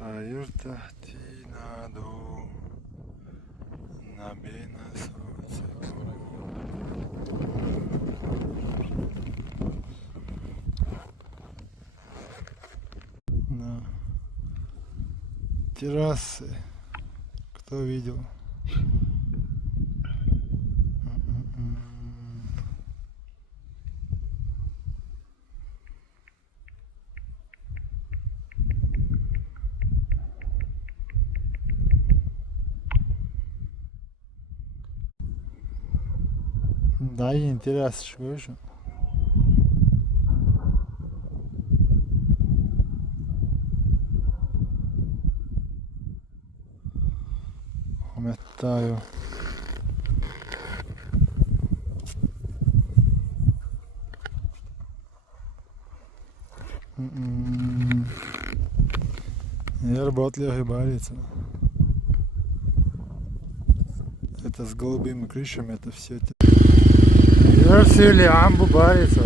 Sayır tahtina du Nabina на террасы. Кто видел? Да, интересно, что еще. Пам'ятаю. Ербот Легибарица. Это с голубыми крышами, это все это. Версия Амбу Барица.